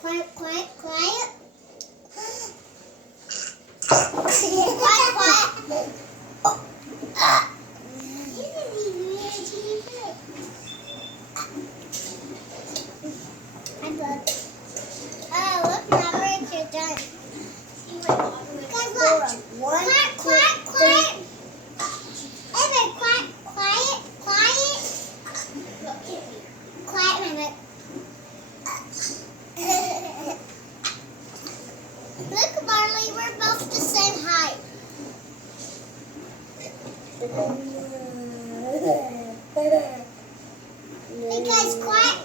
Quiet, quiet, quiet. Quiet, quiet. Oh, look, now Richard done. Guys, watch. Quiet, quiet, quiet. Evan, quiet, quiet, quiet. Quiet, minute. Look, Marley, we're both the same height. Hey guys, quiet,